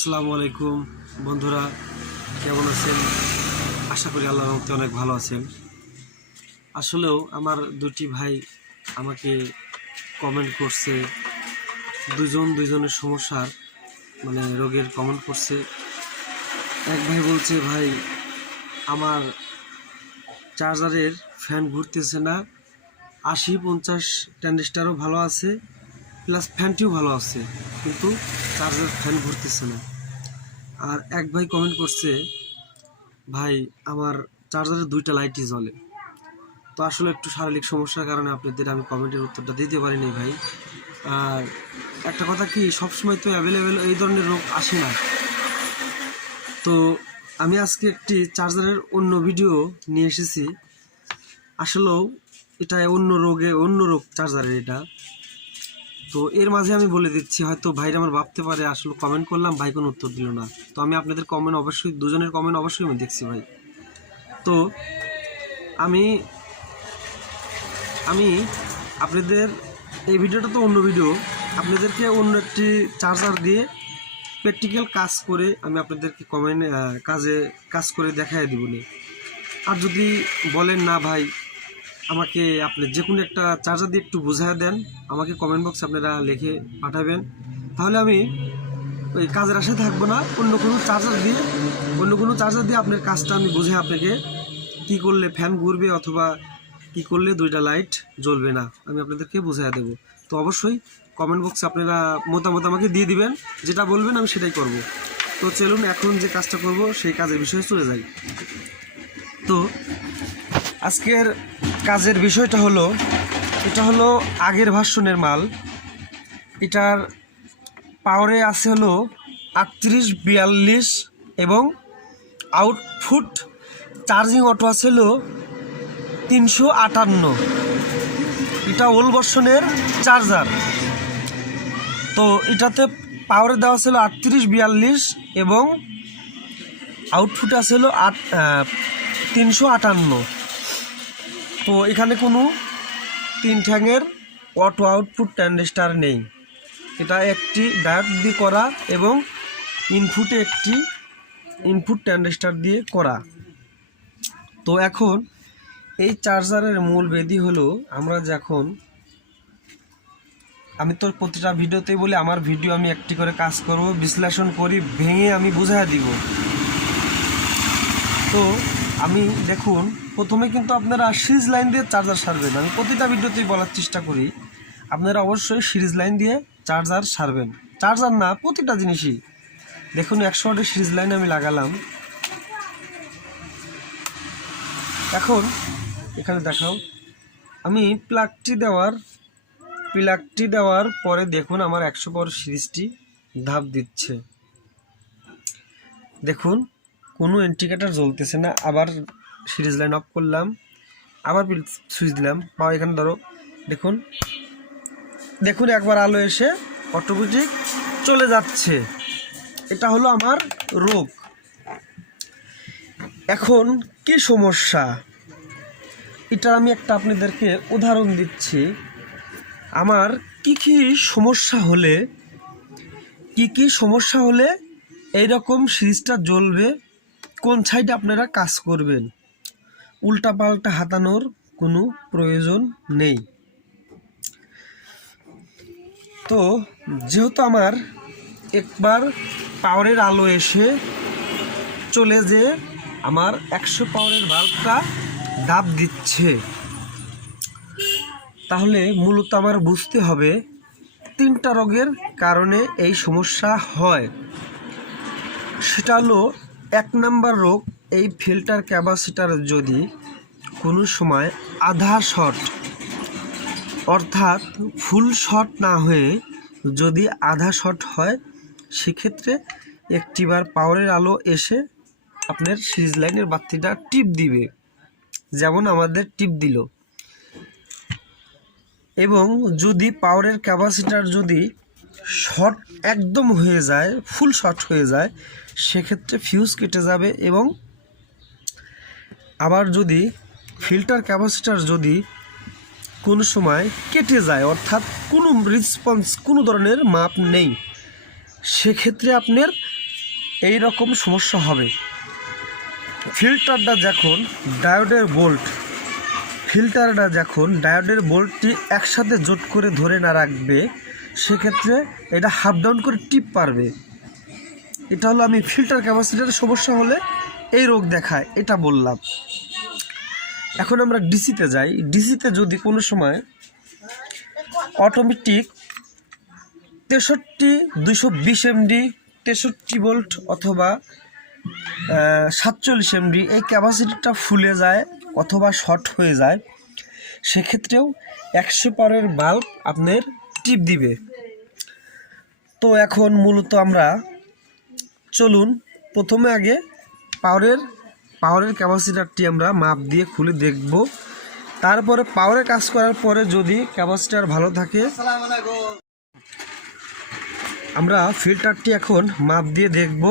আসসালামু আলাইকুম বন্ধুরা, কেমন আছেন? আশা করি আল্লাহর রহমতে অনেক ভালো আছেন। আসলেও আমার দুটি ভাই আমাকে কমেন্ট করছে, দুজনের সমস্যার রোগের কমেন্ট করছে। এক ভাই বলছে, ভাই আমার চার্জারের ফ্যান ঘুরতেছে না, 80-50 ট্রানজিস্টারও ভালো আছে, প্লাস ফ্যানটিও ভালো আছে, কিন্তু চার্জারের ফ্যান ঘুরতেছে না। আর এক ভাই কমেন্ট করছে, ভাই আমার চার্জারের 2টা লাইটই জ্বলে। তো আসলে একটু শারীরিক সমস্যার কারণে আপনাদের আমি কমেন্টের উত্তরটা দিতে পারিনি ভাই। আর একটা কথা কি, সবসময় তো অ্যাভেলেবেল এই ধরনের রোগ আসে না। তো আমি আজকে একটি চার্জারের অন্য ভিডিও নিয়ে এসেছি। আসলেও এটা অন্য রোগ চার্জারের এটা। তো এর মাঝে আমি বলে দিচ্ছি, হয়তো ভাইরা আমার ভাবতে পারে আসলে কমেন্ট করলাম, ভাই কোনো উত্তর দিল না। তো আমি আপনাদের কমেন্ট অবশ্যই, দুজনের কমেন্ট অবশ্যই আমি দেখছি ভাই। তো আমি আপনাদের এই ভিডিওটা তো অন্য ভিডিও, আপনাদেরকে অন্য একটি চার্জার দিয়ে প্র্যাকটিক্যাল কাজ করে আমি আপনাদেরকে কাজ করে দেখাই দিব। আর যদি বলেন না ভাই আমাকে আপনি যে কোনো একটা চার্জার দিয়ে একটু বুঝায় দেন, আমাকে কমেন্ট বক্সে আপনারা লিখে পাঠাবেন, তাহলে আমি ওই কাজের আশায় থাকবো না। অন্য কোনো চার্জার দিয়ে আপনার কাজটা আমি বুঝে আপনাকে কি করলে ফ্যান ঘুরবে অথবা কি করলে 2টা লাইট জ্বলবে না আমি আপনাদেরকে বুঝিয়ে দেব। তো অবশ্যই কমেন্ট বক্সে আপনারা মতামত আমাকে দিয়ে দিবেন, যেটা বলবেন আমি সেটাই করব। তো চলুন এখন যে কাজটা করব সেই কাজের বিষয়ে চলে যাই। তো আজকের কাজের বিষয়টা হলো, এটা হলো আগের ভার্সনের মাল। এটার পাওয়ারে আছে হলো 38-42 এবং আউটপুট চার্জিং অটো আছে হলো 358। এটা ওল্ড ভার্সনের চার্জার। তো এটাতে পাওয়ারে দেওয়া ছিল 38-42 এবং আউটপুট আছে হলো 358। তো এখানে কোনো 3 ঠ্যাঙের অটো আউটপুট ট্রানজিস্টার নেই। এটা একটি ডায়োড দিয়ে করা এবং ইনপুটে একটি ইনপুট ট্রানজিস্টার দিয়ে করা। তো এখন এই চার্জারের মূল বেদি হলো, আমি তো প্রতিটা ভিডিওতেই বলি আমার ভিডিও আমি একটি করে কাজ করব, বিশ্লেষণ করি, ভেঙে আমি বুঝাই দিব। তো আমি দেখুন, প্রথমে কিন্তু আপনারা সিরিজ লাইন দিয়ে চার্জার সারবেন। আমি প্রতিটা ভিডিওতেই বলার চেষ্টা করি আপনারা অবশ্যই সিরিজ লাইন দিয়ে চার্জার সারবেন। চার্জার না, প্রতিটা জিনিসই। দেখুন 100 ওয়াটের সিরিজ লাইন আমি লাগালাম। এখন এখানে দেখাও, আমি প্লাগটি দেওয়ার পরে দেখুন আমার 100 পাওয়ার সিরিজটি ধাপ দিচ্ছে। দেখুন কোনো ইন্ডিকেটর জ্বলতেছে না। আবার সিরিজ লাইন অফ করলাম, আবার সুইচ দিলাম, বা এখানে ধরো দেখুন একবার আলো এসে অটোমেটিক চলে যাচ্ছে। এটা হলো আমার রোগ। এখন কি সমস্যা, এটা আমি একটা আপনাদেরকে উদাহরণ দিচ্ছি। আমার কি সমস্যা হলে এইরকম সিরিজটা জ্বলবে, কোন সাইডে আপনারা কাজ করবেন। উল্টাপাল্টা হাতানোর কোনো প্রয়োজন নেই। তো যেহেতু আমার একবার পাওয়ারের আলো এসে চলে যে আমার 100 পাওয়ারের বাল্বটা দাব দিচ্ছে, তাহলে মূলত আমার বুঝতে হবে 3টা রোগের কারণে এই সমস্যা হয়। সেটা হলো 1 নাম্বার রোগ, এই ফিল্টার ক্যাপাসিটার যদি কোনো সময় আধা শর্ট অর্থাৎ ফুল শর্ট না হয়ে যদি আধা শর্ট হয়, সেক্ষেত্রে একটিবার পাওয়ারের আলো এসে আপনার সিরিজ লাইনের বাতিটা টিপ দিবে, যেমন আমাদের টিপ দিল। এবং যদি পাওয়ারের ক্যাপাসিটার যদি শর্ট একদম হয়ে যায়, ফুল শর্ট হয়ে যায়, সেক্ষেত্রে ফিউজ কেটে যাবে। এবং আবার যদি ফিল্টার ক্যাপাসিটার যদি কোনো সময় কেটে যায়, অর্থাৎ কোনো রেসপন্স, কোনো ধরনের মাপ নেই, সেক্ষেত্রে আপনার এই রকম সমস্যা হবে। ফিল্টারটা যখন ডায়োডের বোল্টটি একসাথে জোট করে ধরে না রাখবে, সেক্ষেত্রে এটা হাফ ডাউন করে টিপ পারবে। এটা হলো আমি ফিল্টার ক্যাপাসিটরের সমস্যা হলে এই রোগ দেখায় এটা বললাম। এখন আমরা ডিসিতে যাই। ডিসিতে যদি কোনো সময় অটোমেটিক 63-220 এমডি 63 ভোল্ট অথবা 47 এমডি এই ক্যাপাসিটিটা ফুলে যায় অথবা শর্ট হয়ে যায়, সেক্ষেত্রেও 100 পাওয়ারের বাল্ব আপনার টিপ দিবে। তো এখন মূলত আমরা চলুন প্রথমে আগে পাওয়ারের ক্যাপাসিটারটি আমরা মাপ দিয়ে খুলে দেখব। তারপরে পাওয়ারে কাজ করার পরে যদি ক্যাপাসিটার ভালো থাকে আমরা ফিল্টারটি এখন মাপ দিয়ে দেখব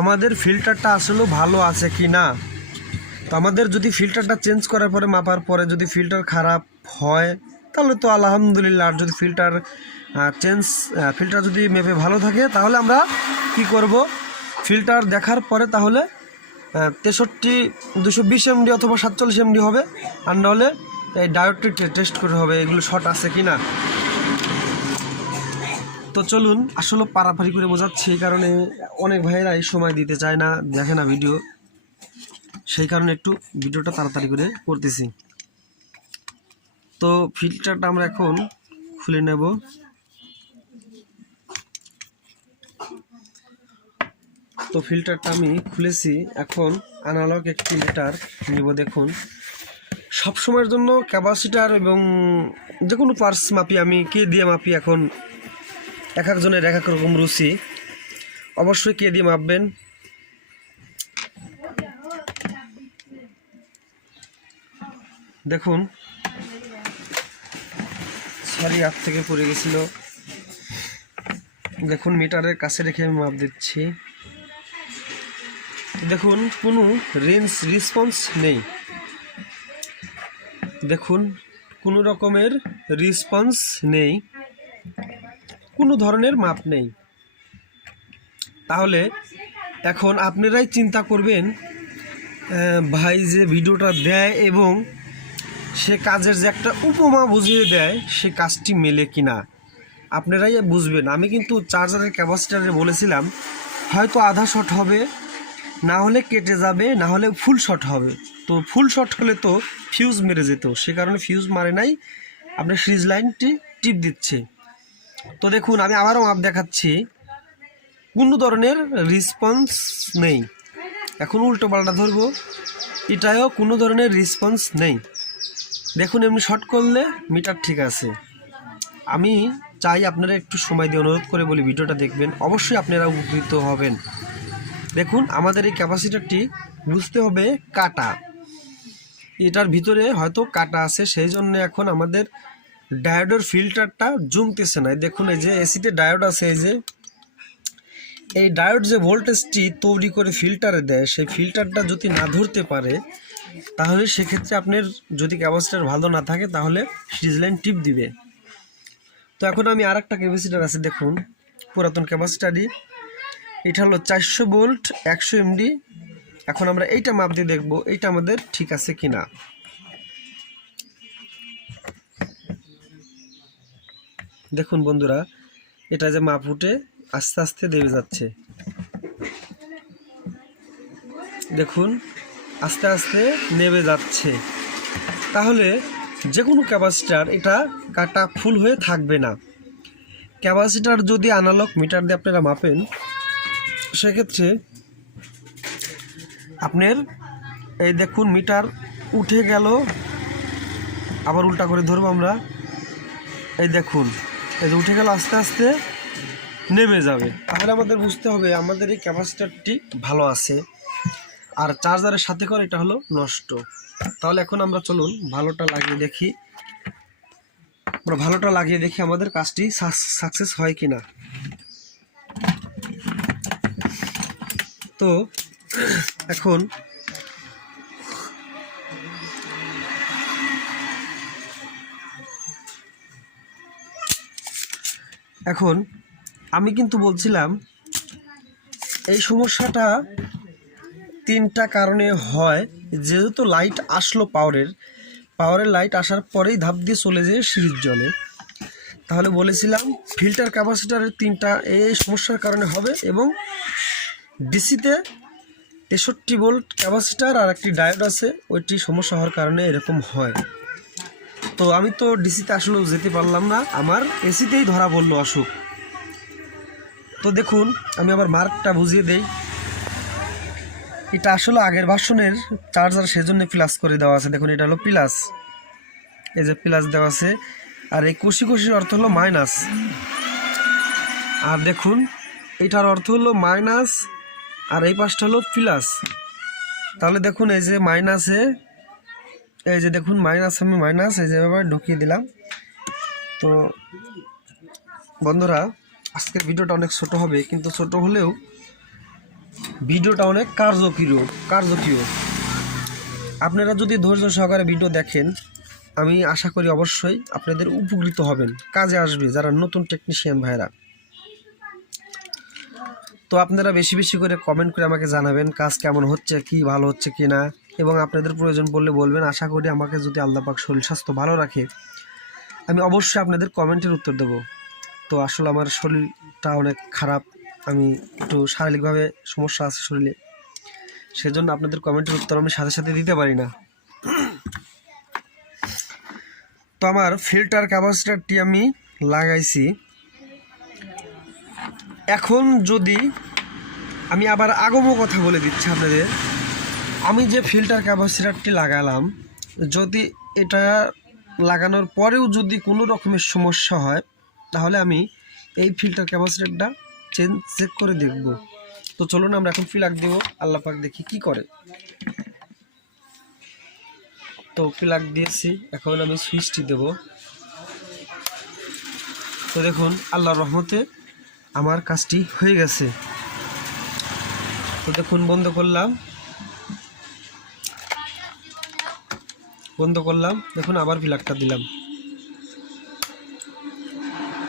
আমাদের ফিল্টারটা আসলে ভালো আছে কি না। তো আমাদের যদি ফিল্টারটা চেঞ্জ করার পরে মাপার পরে যদি ফিল্টার খারাপ হয় তাহলে তো আলহামদুলিল্লাহ। আর যদি ফিল্টার যদি মেপে ভালো থাকে তাহলে আমরা কি করব, ফিল্টার দেখার পরে তাহলে 63-220 এমডি অথবা 47 এমডি হবে। আর নাহলে এই ডায়োডটি টেস্ট করে হবে এগুলো শর্ট আছে কি না। তো চলুন, আসলে পারাপারি করে বোঝাচ্ছি এই কারণে অনেক ভাইয়েরা এই সময় দিতে চায় না, দেখে না ভিডিও, সেই কারণে একটু ভিডিওটা তাড়াতাড়ি করে করতেছি। তো ফিল্টারটা আমরা এখন খুলে নেব। তো ফিল্টারটা আমি খুলেছি, এখন অ্যানালগ একটি মিটার নিব। দেখুন সবসময়ের জন্য ক্যাপাসিটার এবং যে কোনো পার্টস মাপি আমি কে দিয়ে মাপি, এখন এক একজনের এক এক রকম রুচি, অবশ্যই কে দিয়ে মাপবেন। দেখুন সরি হাত থেকে পড়ে গেছিল। দেখুন মিটারের কাছে রেখে আমি মাপ দিচ্ছি। দেখুন কোনো রেসপন্স নেই, দেখুন কোনো রকমের রেসপন্স নেই, কোনো ধরনের মাপ নেই। তাহলে এখন আপনারাই চিন্তা করবেন ভাই যে ভিডিওটা দেয় এবং সে কাজের যে একটা উপমা বুঝিয়ে দেয় সে কাজটি মেলে কিনা আপনারাই বুঝবেন। আমি কিন্তু চার্জারের ক্যাপাসিটারে বলেছিলাম হয়তো আধা শর্ট হবে, না হলে কেটে যাবে, না হলে ফুল শর্ট হবে। তো ফুল শর্ট হলে তো ফিউজ মেরে যেত, সে কারণে ফিউজ মারে নাই, আপনার সিরিজ লাইনটি টিপ দিচ্ছে। তো দেখুন আমি আবারও মাপ দেখাচ্ছি, কোনো ধরনের রেসপন্স নেই। এখন উল্টো পাল্টা ধরবো, এটাও কোনো ধরনের রেসপন্স নেই। দেখুন এমনি শর্ট করলে মিটার ঠিক আছে। আমি চাই আপনারা একটু সময় দিয়ে অনুরোধ করে বলি ভিডিওটা দেখবেন, অবশ্যই আপনারা উপকৃত হবেন। দেখুন আমাদের এই ক্যাপাসিটারটি বুঝতে হবে কাটা, এটার ভিতরে হয়তো কাটা আছে, সেই জন্য এখন আমাদের ডায়োডের ফিল্টারটা জমতেছে না। দেখুন এই যে এসিতে ডায়োড আছে, এই ডায়োড যে ভোল্টেজটি তৈরি করে ফিল্টারে দেয়, সেই ফিল্টারটা যদি না ধরতে পারে তাহলে সেক্ষেত্রে আপনার যদি ক্যাপাসিটার ভালো না থাকে তাহলে সিরিজ লাইন টিপ দিবে। তো এখন আমি আর একটা ক্যাপাসিটার আছে, দেখুন পুরাতন ক্যাপাসিটারই, এটা হলো 400 ভোল্ট 100 এমডি। এখন আমরা এইটা মাপ দিয়ে দেখব এইটা আমাদের ঠিক আছে কিনা। দেখুন বন্ধুরা এটা যে মাপ উঠে আস্তে আস্তে দেবে যাচ্ছে, দেখুন আস্তে আস্তে নেমে যাচ্ছে। তাহলে যে কোনো ক্যাপাসিটার এটা কাটা ফুল হয়ে থাকবে না। ক্যাপাসিটার যদি অ্যানালগ মিটার দিয়ে আপনারা মাপেন সেক্ষেত্রে আপনার এই দেখুন মিটার উঠে গেল, আবার উল্টা করে ধরবো আমরা, এই দেখুন এই যে উঠে গেল আস্তে আস্তে নেমে যাবে। তাহলে আমাদের বুঝতে হবে আমাদের এই ক্যাপাসিটারটি ভালো আছে, আর চার্জারের সাথে করে এটা হলো নষ্ট। তাহলে এখন আমরা চলুন ভালোটা লাগিয়ে দেখি, আমরা ভালোটা লাগিয়ে দেখি আমাদের কাজটি সাকসেস হয় কিনা। তো এখন আমি কিন্তু বলছিলাম এই সমস্যাটা তিনটা কারণে হয়। যেহেতু লাইট আসলো পাওয়ারের লাইট আসার পরেই ধাপ দিয়ে চলে যায় সিরিজ জলে, তাহলে বলেছিলাম ফিল্টার ক্যাপাসিটারের তিনটা এই সমস্যার কারণে হবে, এবং ডিসিতে 63 ভোল্ট ক্যাপাসিটার আর একটি ডায়োড আছে, ওইটি সমস্যা হওয়ার কারণে এরকম হয়। তো আমি তো ডিসিতে আসলেও যেতে পারলাম না, আমার এসিতেই ধরা পড়লো অসুখ। তো দেখুন আমি আবার মার্কটা বুঝিয়ে দেই। এটা আসলে আগের ভার্সনের চার্জার, সেজন্য প্লাস করে দেওয়া আছে। দেখুন এটা হলো প্লাস, এই যে প্লাস দেওয়া আছে, আর এই কষি কষির অর্থ হলো মাইনাস। আর দেখুন এটার অর্থ হলো মাইনাস, আর এই পাশটা হলো প্লাস। তাহলে দেখুন এই যে মাইনাসে, এই যে দেখুন মাইনাস, আমি মাইনাস এই যে এভাবে ঢুকিয়ে দিলাম। তো বন্ধুরা আজকের ভিডিওটা অনেক ছোট হবে, কিন্তু ছোট হলেও ভিডিওটা অনেক কার্যকরী। আপনারা যদি ধৈর্য সহকারে ভিডিও দেখেন, আমি আশা করি অবশ্যই আপনাদের উপকৃত হবেন, কাজে আসবে যারা নতুন টেকনিশিয়ান ভাইরা। তো আপনারা বেশি বেশি করে কমেন্ট করে আমাকে জানাবেন কাজ কেমন হচ্ছে, কি ভালো হচ্ছে কি না, এবং আপনাদের প্রয়োজন পড়লে বলবেন। আশা করি আমাকে যদি আল্লাহ পাক শরীর স্বাস্থ্য ভালো রাখে, আমি অবশ্যই আপনাদের কমেন্টের উত্তর দেব। তো আসলে আমার শরীরটা অনেক খারাপ, আমি একটু শারীরিকভাবে সমস্যা আছে শরীরে, সেজন্য আপনাদের কমেন্টের উত্তর আমি সাথে সাথে দিতে পারি না। তো আমার ফিল্টার ক্যাপাসিটারটি আমি লাগাইছি। এখন যদি আমি আবার আগমো কথা বলে দিচ্ছি আপনাদের, আমি যে ফিল্টার ক্যাপাসিটারটি লাগালাম, যদি এটা লাগানোর পরেও যদি কোনো রকমের সমস্যা হয়, তাহলে আমি এই ফিল্টার ক্যাপাসিটারটা চেক করে দেখব। তো চলুন আমরা এখন প্লাগ দেব, আল্লাহ পাক দেখি কি করে। তো প্লাগ দিয়েছি, এখন আমি সুইচটি দেব। তো দেখুন আল্লাহর রহমতে আমার কাজটি হয়ে গেছে। তো দেখুন বন্ধ করলাম, দেখুন আবার প্লাগটা দিলাম,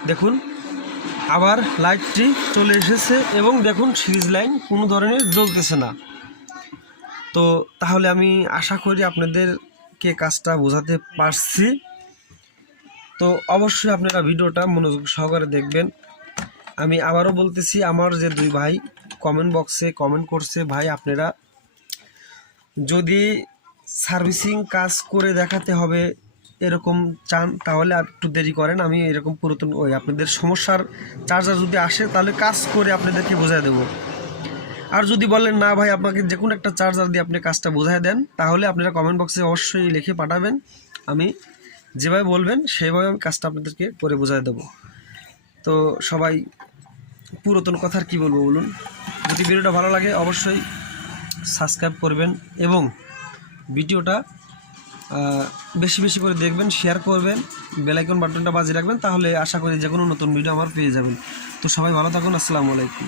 দেখুন আবার লাইটটি চলে এসেছে, এবং দেখুন সিরিজ লাইন কোনো ধরনের জ্বলতেছে না। তো তাহলে আমি আশা করি আপনাদেরকে কাজটা বোঝাতে পারছি। তো অবশ্যই আপনারা ভিডিওটা মনোযোগ সহকারে দেখবেন। আমি আবারও বলতেছি, আমার যে দুই ভাই কমেন্ট বক্সে কমেন্ট করছে, ভাই আপনারা যদি সার্ভিসিং কাজ করে দেখাতে হবে এরকম চান, তাহলে একটু দেরি করেন। আমি এরকম পুরাতন আপনাদের সমস্যার চার্জার যদি আসে, তাহলে কাজ করে আপনাদেরকে বোঝায় দেব। আর যদি বলেন না ভাই আপনাকে যে কোনো একটা চার্জার দিয়ে আপনি কাজটা বোঝায় দেন, তাহলে আপনারা কমেন্ট বক্সে অবশ্যই লিখে পাঠাবেন। আমি যেভাবে বলবেন সেইভাবে আমি কাজটা আপনাদেরকে করে বোঝায় দেব। তো সবাই পুরাতন কথার কি বলবো বলুন, যদি ভিডিওটা ভালো লাগে অবশ্যই সাবস্ক্রাইব করবেন, এবং ভিডিওটা বেশি বেশি করে দেখবেন, শেয়ার করবেন, বেল আইকন বাটনটা বাজিয়ে রাখবেন, তাহলে আশা করি যে কোনো নতুন ভিডিও আমার পেয়ে যাবেন। তো সবাই ভালো থাকুন, আসসালামু আলাইকুম।